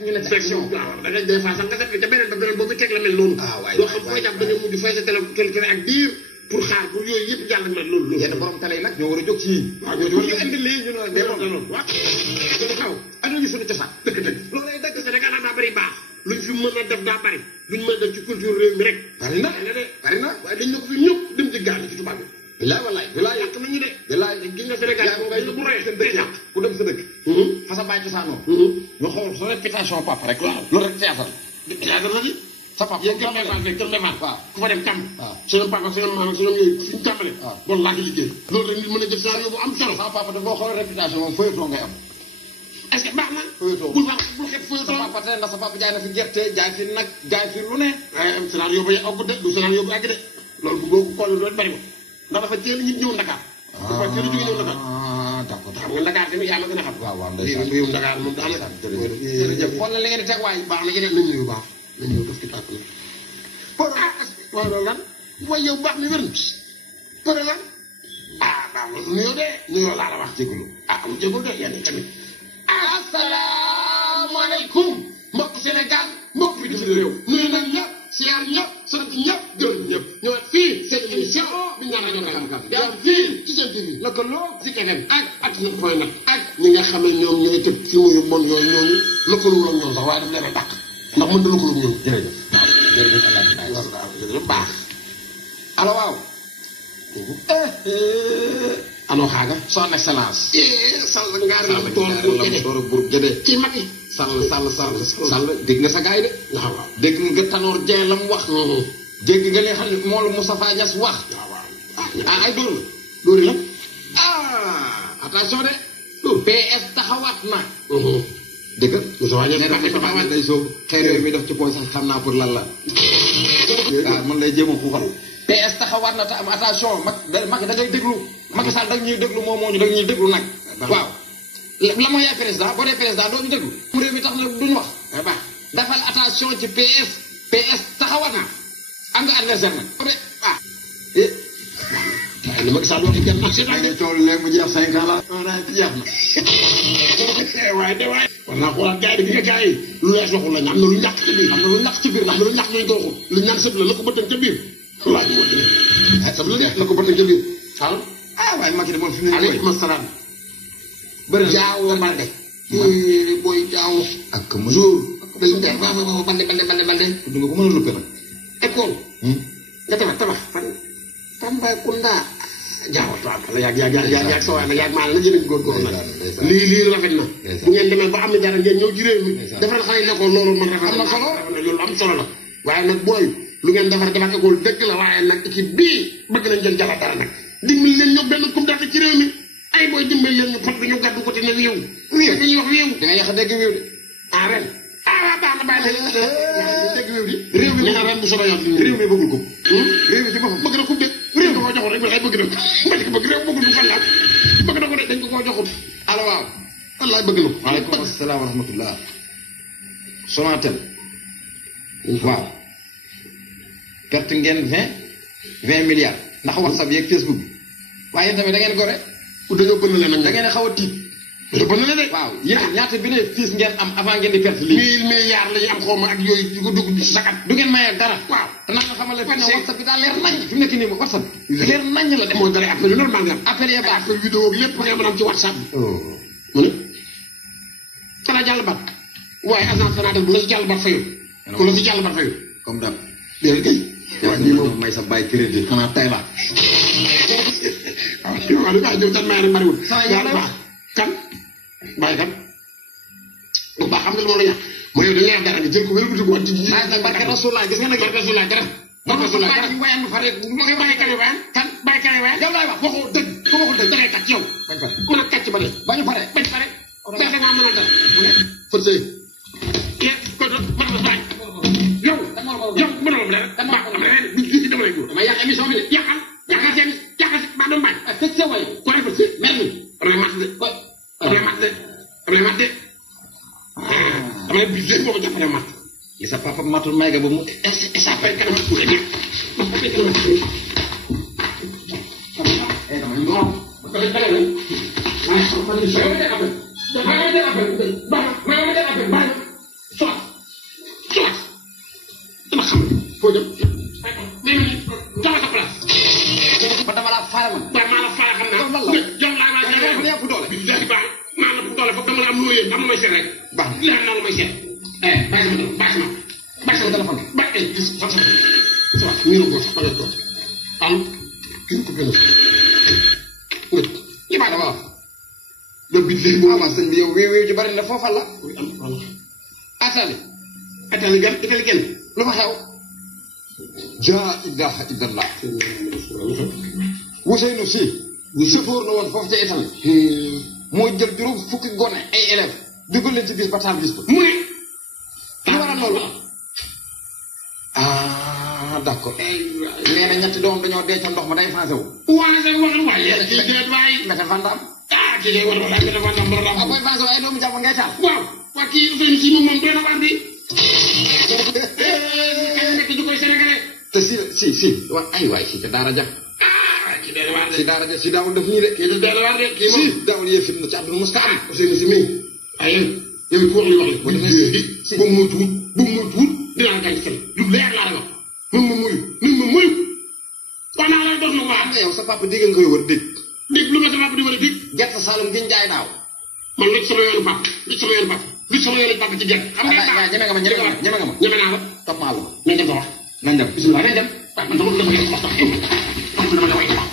ñu ne section waaw da ngay des fois sax nga def ca beneen ba beneen boobu teg la mel noonu doo xam fooy jàpp da ngay mujj fay sa téléphone ak diir pour xaar pour yooyu yëpp jàll na loolu yenn borom tale yi nag ñoo war a jóg ci waaw ñu indi lii ñu ne loolu waaw dañu xaw anu ñu suñu cosaan dëgg loolu lay dëgg Sénégal nag daa bëri baax luñ fi mën a def daa bëri luñ mën a def ci culture réew mi rek bari na waaye dañ ne ko fi ñëpp dem ci gaal ci tubaab bi bilaay wallaay yàq nañu de bilaay gis nga Sénégal bu rëy seen dëkk yàq ku dem sa dëkk fa sa bàyyi cosaanoo ñu xool sa réputation papa rek loolu rek théâtre la di sa papa yéen kër Ndefane waaw ku fa dem tàmm suñu papa suñu maam suñu yooyu suñu tàmbale loolu laa ko liggéey loolu rek nit mën a jël sa bu am solo sa papa dafa xool réputation moom feuilleton ngay am est-ce que baax na feuilleton bul xeeb feuilleton sa papa tey ndax sa papa jaay na fi gerte jaay fi nag jaay fi lu ne scénario ba ogg de du scénario bu àgg de loolu bu boobu xool loolu bari ma ndax dafa teel nit ñëw Dakar dafa teel jóge ñëw Dakar d'accord xam nga Dakar tamit yaa ma gën a xam waaw mbirum Dakar moom daanaka jërëjëf xool na li ngeen di teg waay baax na yeneen nañ ñëw baax nañ ñëw daf ci tàkk na pour waaw loolu lan waaye yow baax mi wér pour lan baax na nuyoo de nuyoo laa la wax jégalu am jégalu de yéen tamit asalaamaaleykum mbokk Sénégal mbokk bi ci réew nuyu nañ ñëpp siyaar ñëpp sant ñëpp gërëm ñëpp ñëwaat fii seen émission bi ñu naan rajo Xam-Xam di am fii ci seen TV lëkkaloo ci keneen ak ñun point net ak ñi nga xam ne ñoom ñooy tëb fi muy bon yooyu ñooñu lëkkaloo ak ñoom sax waaye daf leen a dàq ndax mën na lëkkaloo ak ñoom jërëjëf jërëjëf baax allo waaw ano xaaga son excellence sall ngaar la tool bur gede ci magi sall dégg nga sa gaay de waaw dégg nga Tanor Dieng la mu wax dégg nga li xam ne moolu Moustapha Niass wax ay dóor la attention de PS taxawaat na dëgg Moustapha Niass taxawaat day soob xëy mi def ci poñ sax xam naa pour lan la man lay jéem a xuuxal PS taxawaat na te am attention mag da ngay déglu Macky Sall da ñuy déglu moo ñu da ñuy déglu nag waaw la mooy yaay président boo dee président doo ñu déglu mu réew mi tax na duñu wax baax defal attention ci PS taxawaat na am nga adversaire nag waaye li Macky Sall wax jëm marché daal de tool léegi mu jeex 5 ans la jeex na waaye de waaye war naa xoolaat gars yi de gars yi lu wees waxul lañ am na lu ñàkk ci biir am na lu ñàkk ci biir ndax am na lu ñàkk ñooñu ko waxul lu ñaan sëb la la ko bëttan ca biir laaj moo ci sëb la ko bëttan ca biir waaye Macky de moom fi mu ne aleykum salaam bëri jaawo balde booy jaawo ak ma jour balde du nga ko mën a luppe nag école nga tabax fan Tambacounda jaawo la yaag sa waay nag yaag maa la jënañ góorgóor nag lii rafet na bu ngeen demee ba am na dara ngeen ñëw ci réew mi defal xale yi nekkoon loolu man rafet am na solo loolu am solo la waaye nag booy lu ngeen defar école dëgg la waaye nag équipe bii bëgg nañ jël jala dara nag dimbali leen ñu benn coupe d'Afrique ci réew mi ay booy dimbali leen ñu pot bi ñu gàddu ko te ne wéew dañuy wax wéew da nga yàq dégg wéew de ren waaw baax na bàyyi na dégg wéew di réew mi ñu ren bu soobee yàlla réew mi bëggul coupe réew mi ci boppam bëgg na coupe de réew mi ko joxul rek waxay bëgg na ma ci bëgg réew bëggul du fan la bëgg na ko de dañ ko koo joxul allo waaw wallaay bëgg na ko waaleykum asalaam wa rahmatullah Sonatel waaw perte ngeen 20 milliards ndax WhatsApp yeeg Facebook bi waaye yéen tamit da ngeen gore dañoo bënn leen da ngeen xaw a tiit dañoo bënn leen de waaw yéen ñaata bénéfice ngeen am avant ngeen di perte lii 1000 milliards la ñu am xaw ma ak yooyu yu ko dugg di sakat du ngeen mayee dara waaw te naa nga xamal ne WhatsApp bi daal leer nañ fi mu nekk nii WhatsApp leer nañ la de mooy dara appel yu normal nga appel ya ba appel vidéo ak lépp nga mën am ci WhatsApp bi mu ne kana jàll bat waaye agence Sonatel bu la ci jàll bat fayu ku la ci jàll bat fayu comme dam déel gay waaw nii moom may sa bàyyi crédit xanaa tay la waaw li nga ñëw tan may na bariwul kan bàyyi kan bu baax xam nga loolu ñax mooy yow dañuy wax dara nga jël ko wér bu dugg ci barke Rasulullah gis nga nag barke Rasulullah dara barke Rasulullah dara wayan bu fare bu ma bàyyi kale wayan kan bàyyi kale wayan yow laay wax waxoo dëgg ko waxoo dëgg dangay kàcc yow bañ pare mën a kàcc ba de bañu pare bañ pare bañ da ngaa mën a dara mu ne fërsé ko do ma bañ yow mënoo dara dama bi ci dama lay góor dama yàq émission bi yàqal seen ba doon bañ ak sa way ko rek ci mel ni remat de dama bi jël boobu jàppale mat yi sa papa matul may ga ba mu échappé kanam ku ne dama ñu doon ko def dara ma so ma ni so ma def appel ma def appel may seet rek. baax na leneen naa la may seet. bàyyi sama téléphone. sax ça va ñu ne ko sax ba ko allo kii ko gën a wët li baax dama wax do bi léegi bu ama sëñ bi yow wéew ji bari na foofa la atali gan itali gen lu fa xew jaa ilaha illallah Ousseynou Sy sëfoor na woon foofu ca Italie moo jël juróom fukki gone ay élèves dugal leen ci bis ba taal bis ba mu ne lu waral loolu ah d'accord nee na ñetti doom dañoo dee ca ndox ma day français wu waaye kii déet waay mete fandam kii day war wala mete fandam borom ah booy français ay doomu jàmm ngay taal waaw kii Ousseynou Sy moom doy na waar bi nekk ñu koy sénégalais te si wax ay waay si ca daara ja kii day waar de si daara ja si daawul def nii de kii day waar de kii moom si daawul yee fitna ci àdduna musta am Ousseynou Sy mii ay yow ku wax li wax la bu mu tuut dinaa gañ xel lu leer laa la wax nun ma muyu wax naa la dox na waa yow sa papa dégg nga koy war a dégg dégg lu ma sa papa di war a dégg gerte Saalum gi njaay daaw man lu sama yoonu papa lu sama yoonu papa ci gerte xam nga ñeme nga ma ñeme naa la topp maa la nañ dem sa wax nañ dem bismillah nañ dem man dama la koy wax